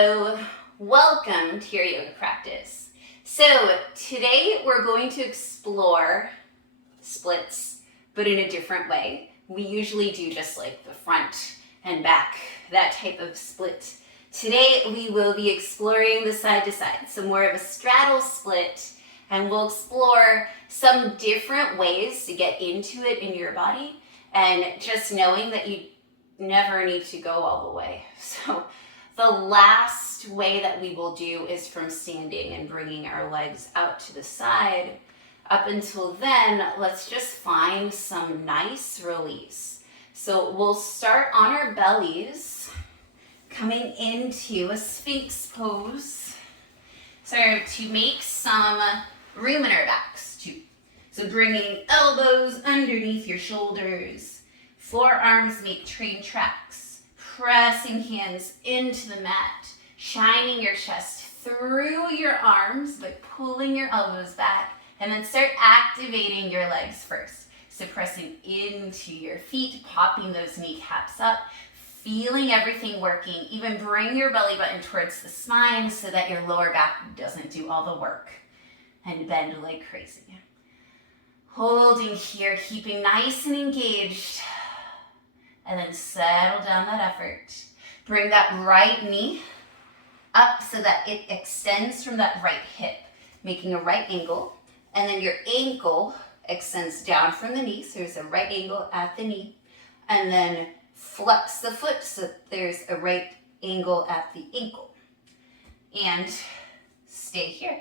Hello, welcome to your yoga practice. So today we're going to explore splits, but in a different way. We usually do just like the front and back, that type of split. Today we will be exploring the side to side, so more of a straddle split, and we'll explore some different ways to get into it in your body, and just knowing that you never need to go all the way. So the last way that we will do is from standing and bringing our legs out to the side. Up until then, let's just find some nice release. So we'll start on our bellies, coming into a Sphinx Pose. So to make some room in our backs too. So bringing elbows underneath your shoulders, forearms make train tracks. Pressing hands into the mat, shining your chest through your arms by pulling your elbows back, and then start activating your legs first. So pressing into your feet, popping those kneecaps up, feeling everything working. Even bring your belly button towards the spine so that your lower back doesn't do all the work, and bend like crazy. Holding here, keeping nice and engaged. And then settle down that effort. Bring that right knee up so that it extends from that right hip, making a right angle. And then your ankle extends down from the knee, so there's a right angle at the knee. And then flex the foot so that there's a right angle at the ankle. And stay here.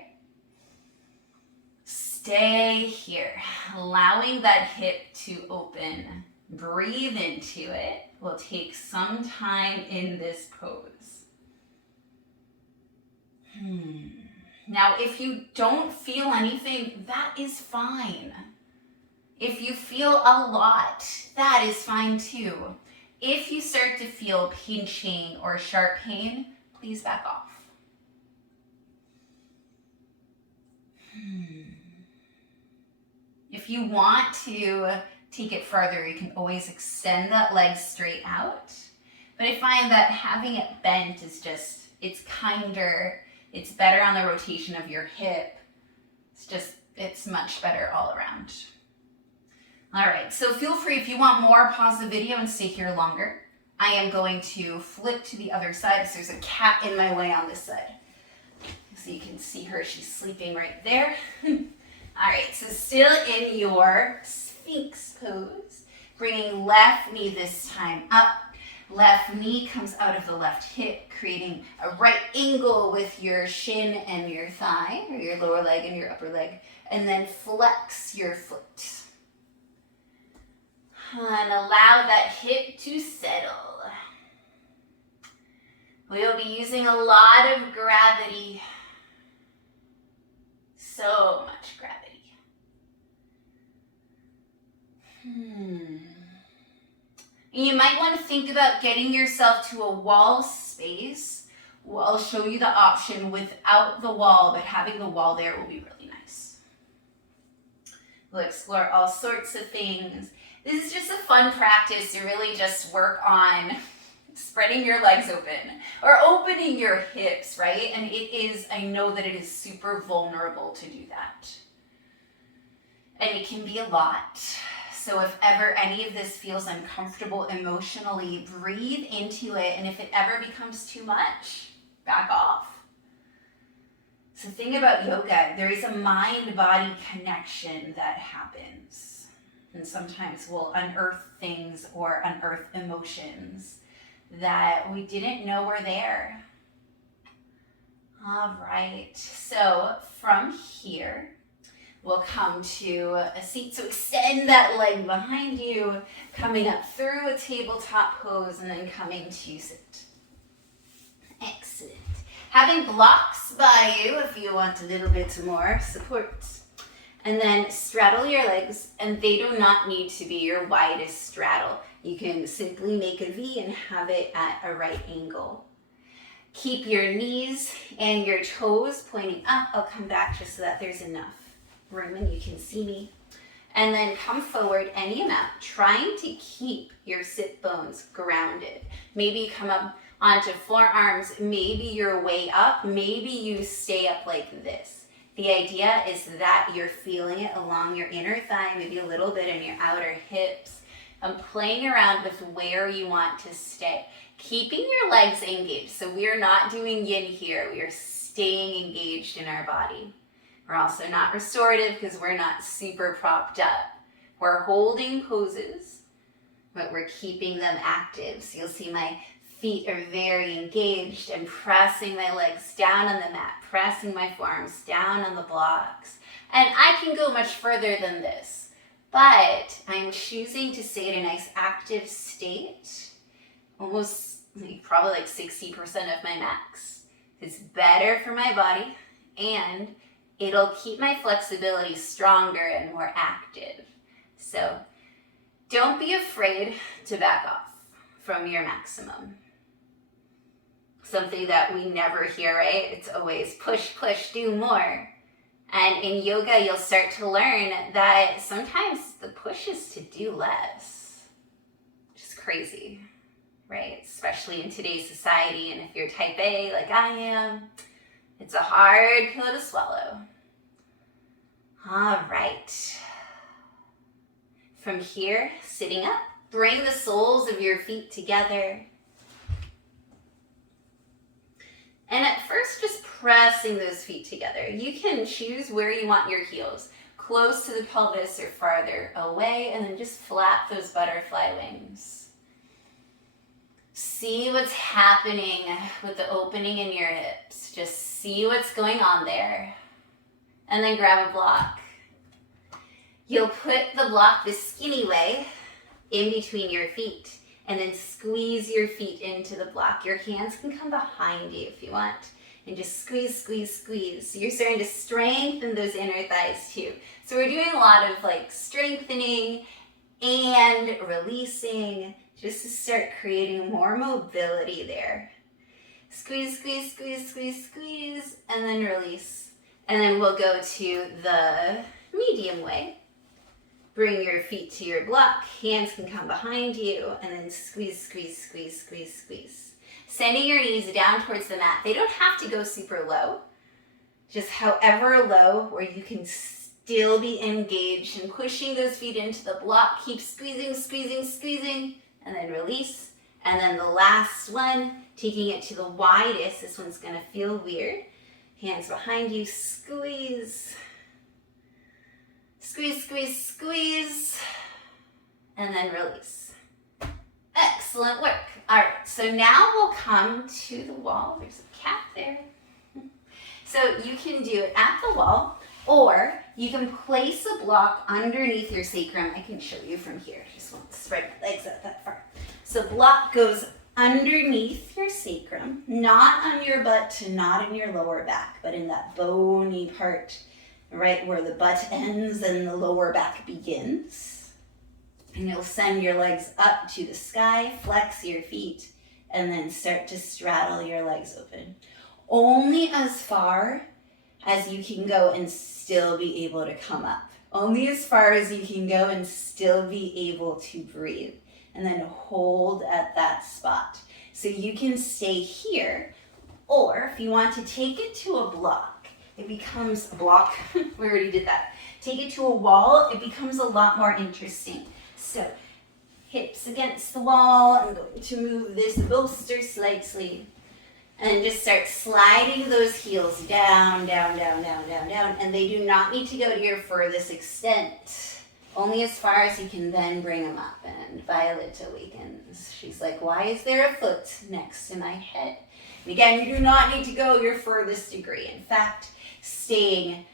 Stay here, allowing that hip to open. Breathe into it. We'll take some time in this pose. Now, if you don't feel anything, that is fine. If you feel a lot, that is fine too. If you start to feel pinching or sharp pain, please back off. If you want to take it further, you can always extend that leg straight out. But I find that having it bent is just, it's kinder, it's better on the rotation of your hip. It's much better all around. All right, so feel free, if you want more, pause the video and stay here longer. I am going to flip to the other side, so there's a cat in my way on this side. So you can see her, she's sleeping right there. All right, so still in your Sphinx Pose, bringing left knee this time up. Left knee comes out of the left hip, creating a right angle with your shin and your thigh, or your lower leg and your upper leg, and then flex your foot. And allow that hip to settle. We'll be using a lot of gravity. So much gravity. You might want to think about getting yourself to a wall space. Well, I'll show you the option without the wall, but having the wall there will be really nice. We'll explore all sorts of things. This is just a fun practice to really just work on spreading your legs open or opening your hips, right? And I know that it is super vulnerable to do that. And it can be a lot. So if ever any of this feels uncomfortable emotionally, breathe into it. And if it ever becomes too much, back off. So think about yoga. There is a mind-body connection that happens. And sometimes we'll unearth things or unearth emotions that we didn't know were there. All right, so from here, we'll come to a seat. So extend that leg behind you, coming up through a tabletop pose and then coming to sit. Excellent. Having blocks by you if you want a little bit more support. And then straddle your legs, and they do not need to be your widest straddle. You can simply make a V and have it at a right angle. Keep your knees and your toes pointing up. I'll come back just so that there's enough room and you can see me. And then come forward any amount, trying to keep your sit bones grounded. Maybe come up onto forearms. Maybe you're way up, maybe you stay up like this. The idea is that you're feeling it along your inner thigh, maybe a little bit in your outer hips. I'm playing around with where you want to stay. Keeping your legs engaged. So we are not doing yin here. We are staying engaged in our body. We're also not restorative because we're not super propped up. We're holding poses, but we're keeping them active. So you'll see my feet are very engaged. I'm pressing my legs down on the mat, pressing my forearms down on the blocks. And I can go much further than this, but I'm choosing to stay in a nice active state, almost probably like 60% of my max. It's better for my body and it'll keep my flexibility stronger and more active. So don't be afraid to back off from your maximum. Something that we never hear, right? It's always push, push, do more. And in yoga, you'll start to learn that sometimes the push is to do less. Which is crazy, right? Especially in today's society. And if you're type A, like I am, it's a hard pill to swallow. All right. From here, sitting up, bring the soles of your feet together. And at first, just pressing those feet together. You can choose where you want your heels, close to the pelvis or farther away, and then just flap those butterfly wings. See what's happening with the opening in your hips. Just see what's going on there. And then grab a block. You'll put the block the skinny way in between your feet. And then squeeze your feet into the block. Your hands can come behind you if you want. And just squeeze, squeeze, squeeze. So you're starting to strengthen those inner thighs too. So we're doing a lot of like strengthening and releasing just to start creating more mobility there. Squeeze, squeeze, squeeze, squeeze, squeeze, and then release. And then we'll go to the medium way. Bring your feet to your block, hands can come behind you, and then squeeze, squeeze, squeeze, squeeze, squeeze. Sending your knees down towards the mat. They don't have to go super low, just however low where you can still be engaged and pushing those feet into the block. Keep squeezing, squeezing, squeezing, and then release. And then the last one, taking it to the widest. This one's gonna feel weird. Hands behind you, squeeze. Squeeze, squeeze, squeeze, and then release. Excellent work. All right, so now we'll come to the wall. There's a cat there. So you can do it at the wall, or you can place a block underneath your sacrum. I can show you from here. Just won't spread my legs out that far. So block goes underneath your sacrum, not on your butt, not in your lower back, but in that bony part, right where the butt ends and the lower back begins. And you'll send your legs up to the sky, flex your feet, and then start to straddle your legs open. Only as far as you can go and still be able to come up. Only as far as you can go and still be able to breathe. And then hold at that spot. So you can stay here, or if you want to take it to a block, it becomes a block. We already did that. Take it to a wall, it becomes a lot more interesting. So hips against the wall. I'm going to move this bolster slightly and just start sliding those heels down, down, down, down, down, down. And they do not need to go to your furthest extent. Only as far as you can then bring them up. And Violet awakens. She's like, why is there a foot next to my head? And again, you do not need to go your furthest degree. In fact, staying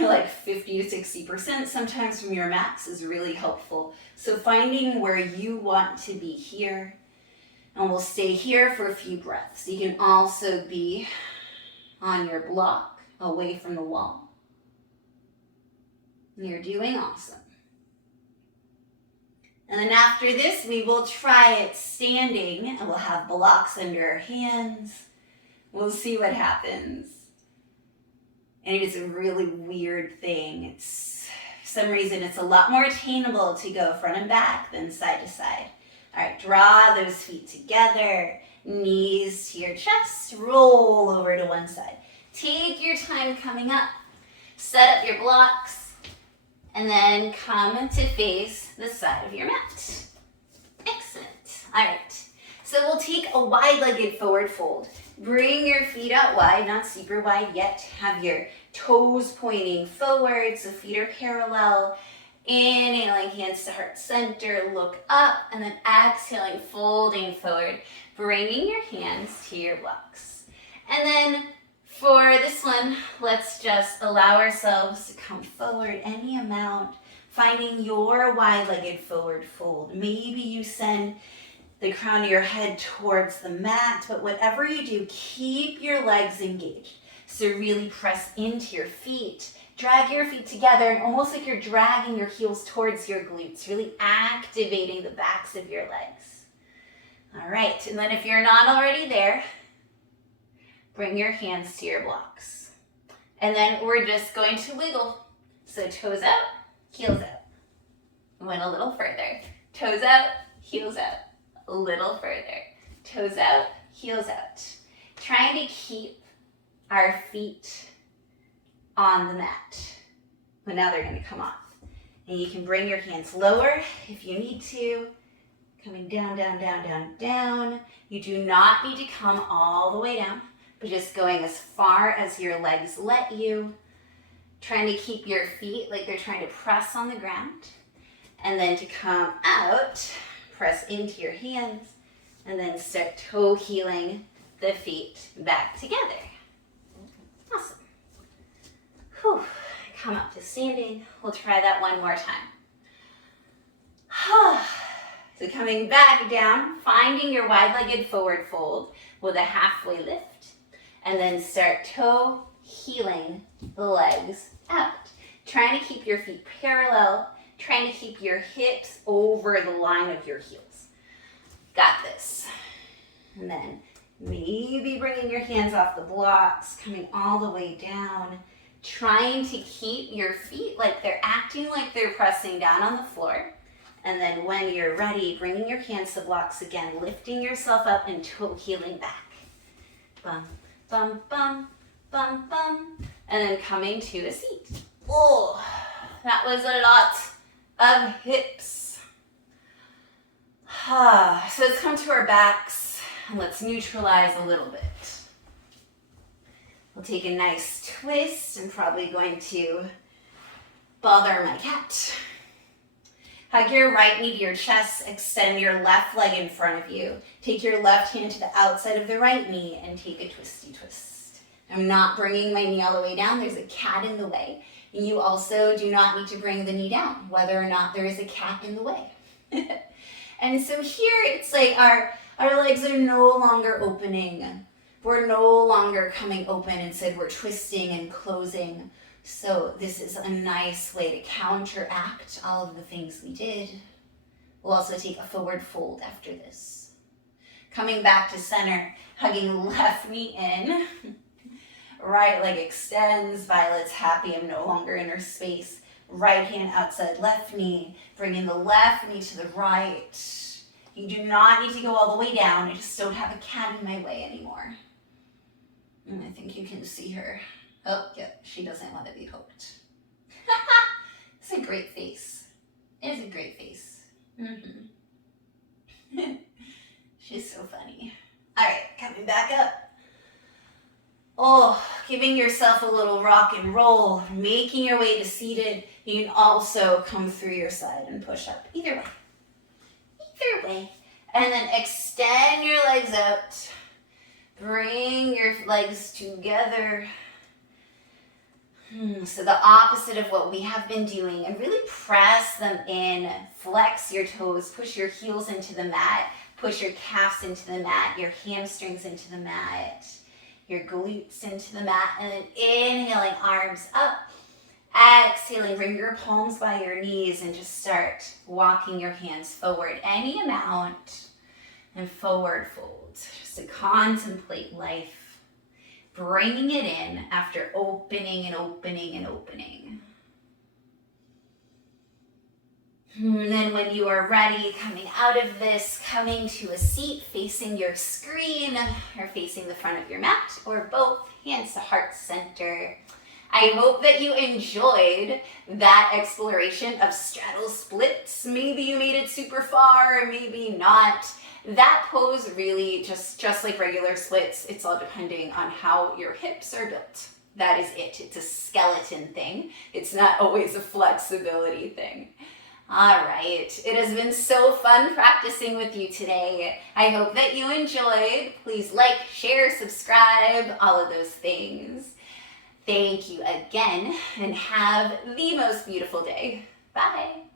like 50 to 60% sometimes from your max is really helpful. So finding where you want to be here, and we'll stay here for a few breaths. You can also be on your block away from the wall. You're doing awesome. And then after this, we will try it standing, and we'll have blocks under our hands. We'll see what happens. And it is a really weird thing. It's, for some reason, it's a lot more attainable to go front and back than side to side. All right, draw those feet together, knees to your chest, roll over to one side. Take your time coming up. Set up your blocks, and then come to face the side of your mat. Excellent. All right, so we'll take a wide-legged forward fold. Bring your feet out wide, not super wide yet. Have your toes pointing forward, so feet are parallel. Inhaling, hands to heart center, look up, and then exhaling, folding forward, bringing your hands to your blocks. And then for this one, let's just allow ourselves to come forward any amount, finding your wide-legged forward fold. Maybe you send the crown of your head towards the mat, but whatever you do, keep your legs engaged. So really press into your feet. Drag your feet together, and almost like you're dragging your heels towards your glutes, really activating the backs of your legs. All right, and then if you're not already there, bring your hands to your blocks. And then we're just going to wiggle. So toes out, heels out. Went a little further. Toes out, heels out. A little further. Toes out, heels out. Trying to keep our feet on the mat. But now they're going to come off. And you can bring your hands lower if you need to. Coming down, down, down, down, down. You do not need to come all the way down, but just going as far as your legs let you. Trying to keep your feet like they're trying to press on the ground. And then to come out, press into your hands, and then start toe heeling the feet back together. Awesome. Whew. Come up to standing. We'll try that one more time. So coming back down, finding your wide-legged forward fold with a halfway lift, and then start toe heeling the legs out. Trying to keep your feet parallel, trying to keep your hips over the line of your heels. Got this. And then maybe bringing your hands off the blocks, coming all the way down, trying to keep your feet like they're acting like they're pressing down on the floor. And then when you're ready, bringing your hands to blocks again, lifting yourself up and toe heeling back. Bum, bum, bum, bum, bum. And then coming to a seat. Oh, that was a lot of hips. So let's come to our backs and let's neutralize a little bit. We'll take a nice twist. I'm probably going to bother my cat. Hug your right knee to your chest, extend your left leg in front of you. Take your left hand to the outside of the right knee and take a twisty twist. I'm not bringing my knee all the way down. There's a cat in the way. You also do not need to bring the knee down, whether or not there is a cat in the way. And so here it's like our legs are no longer opening. We're no longer coming open. Instead, we're twisting and closing. So this is a nice way to counteract all of the things we did. We'll also take a forward fold after this. Coming back to center, hugging left knee in. Right leg extends. Violet's happy. I'm no longer in her space. Right hand outside left knee. Bringing the left knee to the right. You do not need to go all the way down. I just don't have a cat in my way anymore. And I think you can see her. Oh, yep, she doesn't want to be poked. It's a great face. It's a great face. Mm-hmm. She's so funny. All right, coming back up. Oh, giving yourself a little rock and roll, making your way to seated. You can also come through your side and push up. Either way. Either way. And then extend your legs out. Bring your legs together. So the opposite of what we have been doing, and really press them in. Flex your toes, push your heels into the mat, push your calves into the mat, your hamstrings into the mat, your glutes into the mat, and then inhaling, arms up. Exhaling, bring your palms by your knees and just start walking your hands forward any amount and forward fold, just to contemplate life, bringing it in after opening and opening and opening. And then when you are ready, coming out of this, coming to a seat facing your screen or facing the front of your mat, or both, hands to heart center. I hope that you enjoyed that exploration of straddle splits. Maybe you made it super far, maybe not. That pose really, just like regular splits, it's all depending on how your hips are built. That is it. It's a skeleton thing. It's not always a flexibility thing. All right, it has been so fun practicing with you today. I hope that you enjoyed. Please like, share, subscribe, all of those things. Thank you again, and have the most beautiful day. Bye.